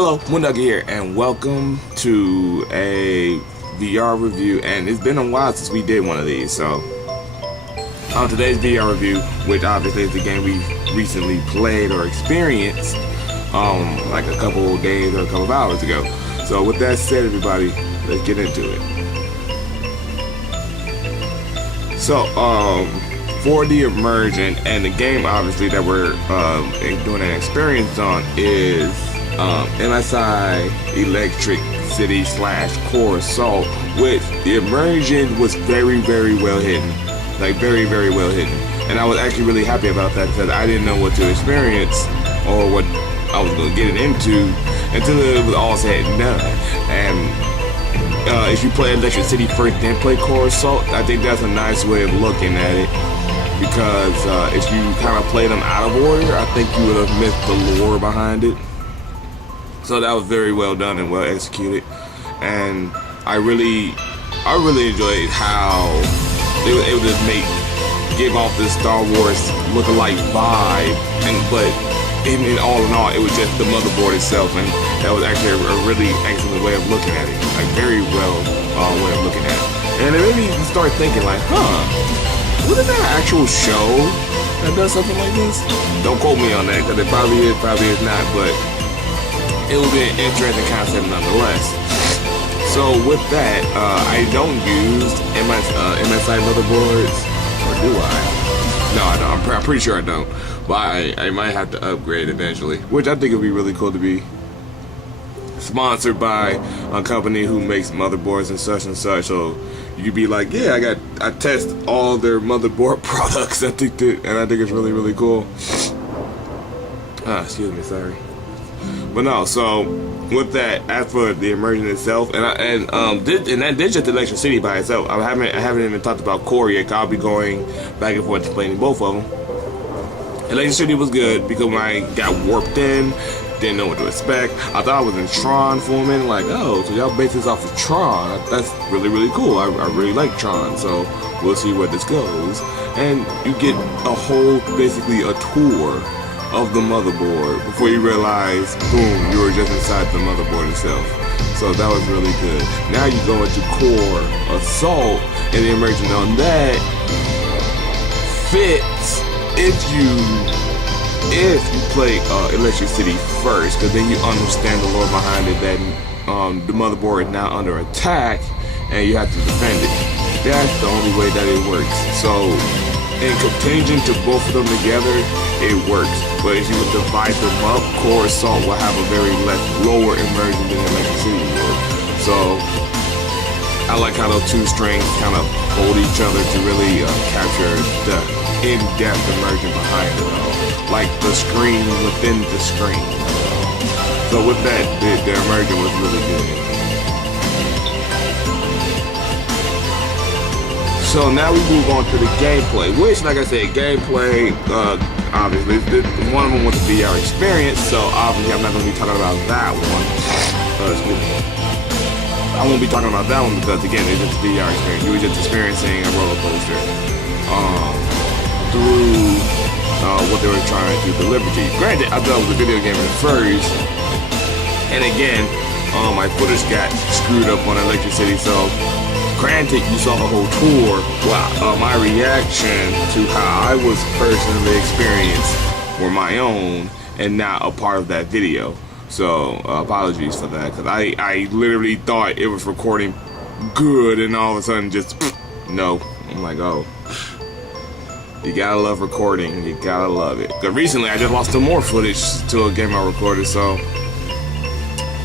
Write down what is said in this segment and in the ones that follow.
Hello, Moondoggie here, and welcome to a VR review. And it's been a while since we did one of these, so on today's VR review, which obviously is the game we recently played or experienced, like a couple of days or a couple of hours ago. So with that said, everybody, let's get into it. So, for the immersion and the game, obviously that we're doing an experience on is MSI Electric City / Core Assault, which the immersion was very well hidden, like very well hidden, and I was actually really happy about that because I didn't know what to experience or what I was going to get it into until it was all said and done. And if you play Electric City first then play Core Assault, I think that's a nice way of looking at it, because if you kind of play them out of order, I think you would have missed the lore behind it. So that was very well done and well executed, and I really enjoyed how they were able to give off this Star Wars look-alike vibe, but in all, it was just the motherboard itself, and that was actually a really excellent way of looking at it, like very well way of looking at it. And it made me start thinking like, wasn't there an actual show that does something like this? Don't quote me on that, because it probably is not, but it will be an interesting concept nonetheless. So with that, I don't use MSI motherboards, or do I? No, I don't. I'm pretty sure I don't. But I might have to upgrade eventually, which I think would be really cool to be sponsored by a company who makes motherboards and such. So you could be like, yeah, I test all their motherboard products. I think it's really cool. Excuse me, sorry. But no, so with that, as for the immersion itself, and that did just Electric City by itself. I haven't even talked about Core yet. I'll be going back and forth explaining both of them. Electric City was good because when I got warped in, didn't know what to expect. I thought I was in Tron for a minute, like, oh, so y'all base this off of Tron. That's really cool. I really like Tron, so we'll see where this goes. And you get basically a tour of the motherboard before you realize, boom, you were just inside the motherboard itself. So that was really good. Now you go into Core Assault, and the immersion on that fits if you play Electric City first, because then you understand the lore behind it, that the motherboard is now under attack and you have to defend it. That's the only way that it works. So in contingent to both of them together, it works. But if you would divide them up, Core Assault will have a very lower immersion than Electric City would. So I like how those two strings kind of hold each other to really capture the in-depth immersion behind it all, like the screen within the screen. So with that, the immersion was really good. So now we move on to the gameplay, which, like I said, gameplay, obviously, one of them was a VR experience, so obviously I'm not going to be talking about that one. Excuse me. I won't be talking about that one because, again, it's just a VR experience. You were just experiencing a roller coaster through what they were trying to deliver to you. Granted, I thought it was a video game at first, and again, my footage got screwed up on Electric City, so granted, you saw the whole tour. Well, my reaction to how I was personally experienced were my own and not a part of that video. So apologies for that, because I literally thought it was recording good, and all of a sudden just no. I'm like, oh, you gotta love recording. You gotta love it. Because recently I just lost some more footage to a game I recorded, so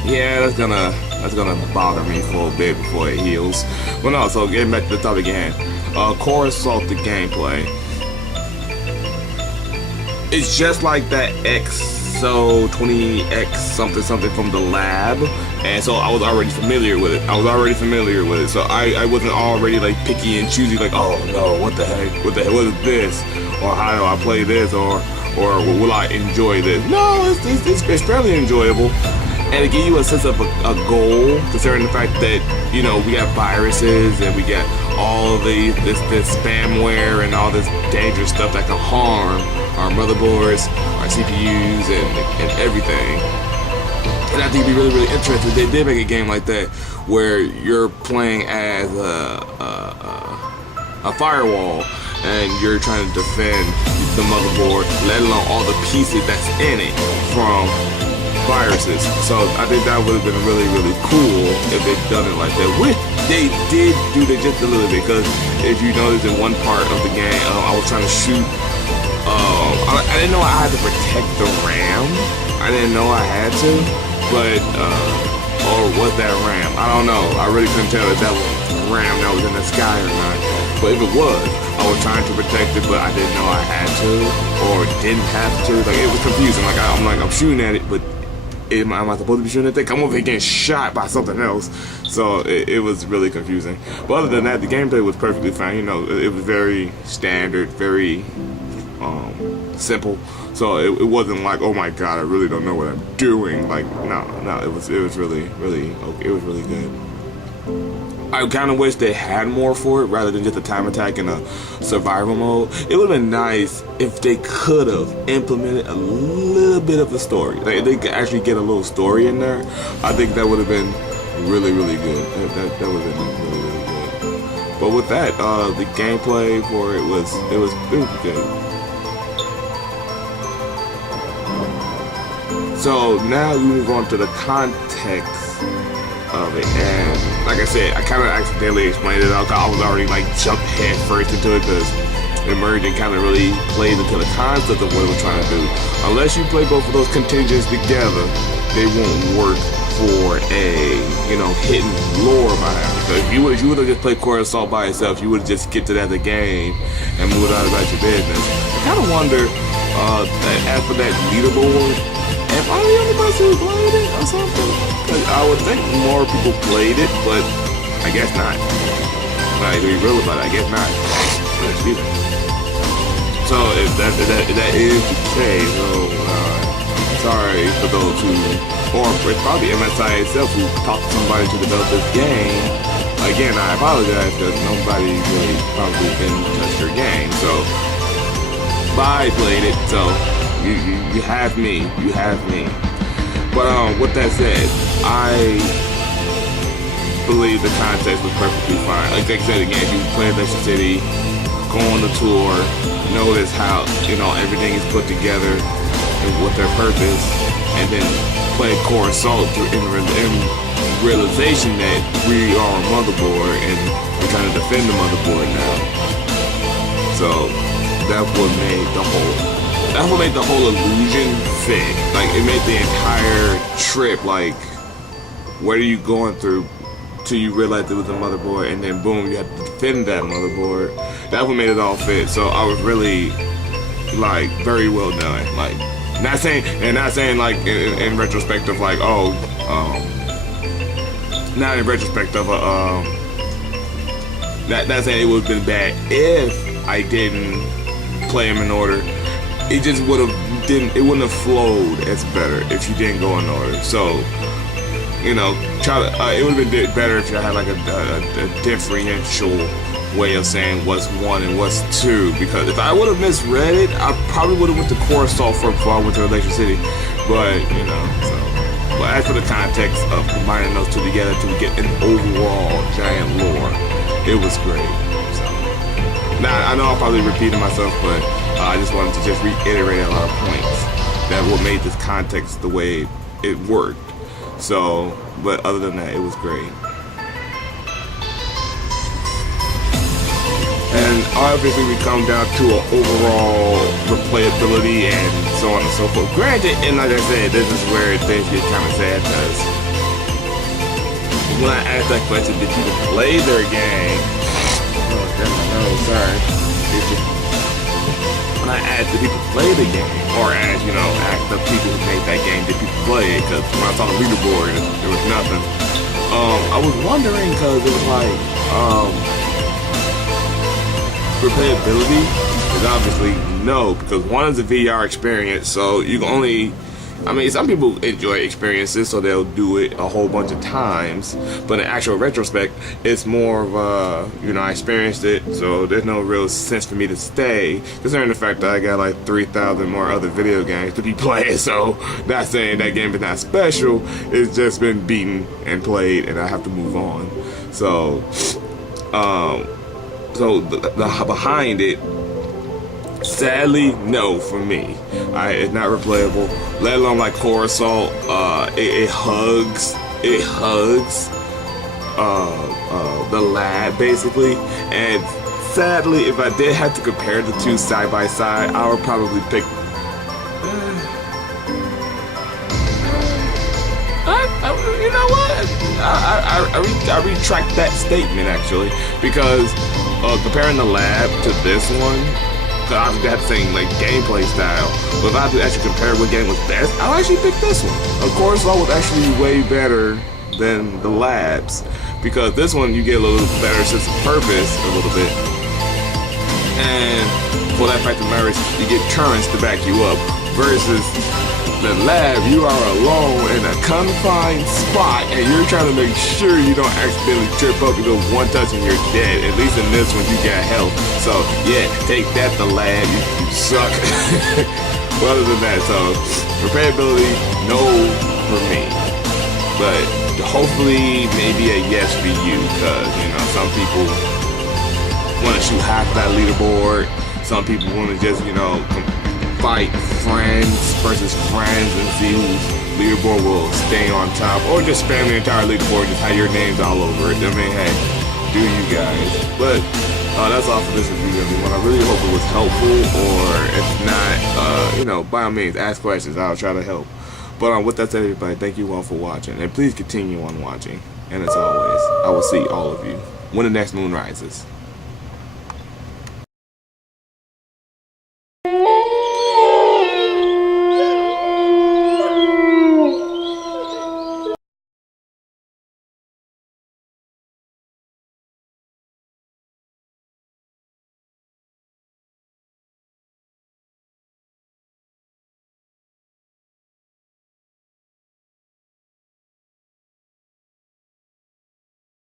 yeah, that's gonna bother me for a bit before it heals. But no, so getting back to the topic again, Core Assault, the gameplay, it's just like that XO 20X something from the lab, and so I was already familiar with it. So I wasn't already like picky and choosy, like, oh no, what the heck, what is this, or how do I play this, or will I enjoy this? No, it's fairly enjoyable. And to give you a sense of a goal, considering the fact that, you know, we got viruses and we got all this spamware and all this dangerous stuff that can harm our motherboards, our CPUs, and everything. And I think it'd be really, really interesting if they did make a game like that where you're playing as a firewall and you're trying to defend the motherboard, let alone all the pieces that's in it from viruses. So I think that would have been really, really cool if they'd done it like that. Which they did do that just a little bit, because if you notice in one part of the game, I was trying to shoot. I didn't know I had to protect the RAM. I didn't know I had to, but or was that RAM? I don't know. I really couldn't tell if that was RAM that was in the sky or not. But if it was, I was trying to protect it, but I didn't know I had to or didn't have to. Like, it was confusing. Like I'm shooting at it, but am I supposed to be shooting at that? I'm over here getting shot by something else. So it was really confusing. But other than that, the gameplay was perfectly fine. You know, it was very standard, very simple. So it wasn't like, oh my god, I really don't know what I'm doing. Like, no, it was really okay. It was really good. I kind of wish they had more for it rather than just a time attack in a survival mode. It would have been nice if they could have implemented a little bit of the story. Like, they could actually get a little story in there. I think that would have been really, really good. That would have been really, really good. But with that, the gameplay for it was good. So now we move on to the context of it, and like I said, I kind of accidentally explained it out. I was already like jumped head first into it because Emergent kind of really played into the concept of what it was trying to do. Unless you play both of those contingents together, they won't work for a, you know, hidden lore behind it. So if you would have just played Core Assault by itself, you would have just skipped it as a game and moved on about your business. I kind of wonder, after that leaderboard, am I the only person who played it or something? I would think more people played it, but I guess not. Like, to be real about it, I guess not. So if that is the case, so sorry for those who, or it's probably MSI itself who talked to somebody to develop this game. Again, I apologize because nobody really probably didn't touch their game. So I played it, so you have me. But with that said, I believe the context was perfectly fine. Like I said again, if you play Adventure City, go on the tour, notice how, you know, everything is put together and with their purpose, and then play Core Assault in realization that we are a motherboard and we're trying to defend the motherboard now. So that's what made the whole illusion fit. Like, it made the entire trip, like, what are you going through till you realize it was a motherboard, and then boom, you have to defend that motherboard. That's what made it all fit. So I was really, like, very well done. Like, not saying like in retrospect of like, oh, not in retrospect of not saying it would have been bad if I didn't play them in order. It just it wouldn't have flowed as better if you didn't go in order. So, you know, it would have been better if you had like a differential way of saying what's one and what's two, because if I would have misread it, I probably would have went to Core Assault before I went to Electric City. But, you know, so. But as for the context of combining those two together to get an overall giant lore, it was great. So, now, I know I'm probably repeating myself, but I just wanted to just reiterate a lot of points that what made this context the way it worked. So, but other than that, it was great. And obviously we come down to an overall replayability and so on and so forth. Granted, and like I said, this is where things get kind of sad, because when I asked that question, did people play their game? Oh, that's my nose, sorry. When I asked, did people play the game? Or asked, you know, asked the people who made that game, did people play it? Because when I saw the leaderboard, there was nothing. I was wondering, because it was like, replayability is obviously no, because one is a VR experience, so you can only I mean, some people enjoy experiences, so they'll do it a whole bunch of times. But in actual retrospect, it's more of I experienced it, so there's no real sense for me to stay, considering the fact that I got like 3,000 more other video games to be playing. So not saying that game is not special, it's just been beaten and played, and I have to move on. So, the behind it. Sadly, no for me. It's not replayable. Let alone like Core Assault. It hugs the lab basically. And sadly, if I did have to compare the two side by side, I would probably pick. You know what? I retract that statement actually, because comparing the lab to this one. Obviously, they have the same like gameplay style, but if I had to actually compare what game was best, I'll actually pick this one. Of course, Law was actually way better than the labs, because this one you get a little better sense of purpose, a little bit, and for that fact of the matter is, you get currents to back you up. Versus the lab, you are alone in a confined spot, and you're trying to make sure you don't accidentally trip up. You go one touch and you're dead. At least in this one, you got health. So yeah, take that, the lab. You suck. But other than that, so replayability, no for me. But hopefully, maybe a yes for you, because some people want to shoot half that leaderboard. Some people want to just fight friends versus friends and see whose leaderboard will stay on top, or just spam the entire leaderboard, just have your names all over it. I mean, hey, do you guys? But that's all for this review, everyone. I really hope it was helpful, or if not, by all means, ask questions. I'll try to help. But with that said, everybody, thank you all for watching, and please continue on watching. And as always, I will see all of you when the next moon rises.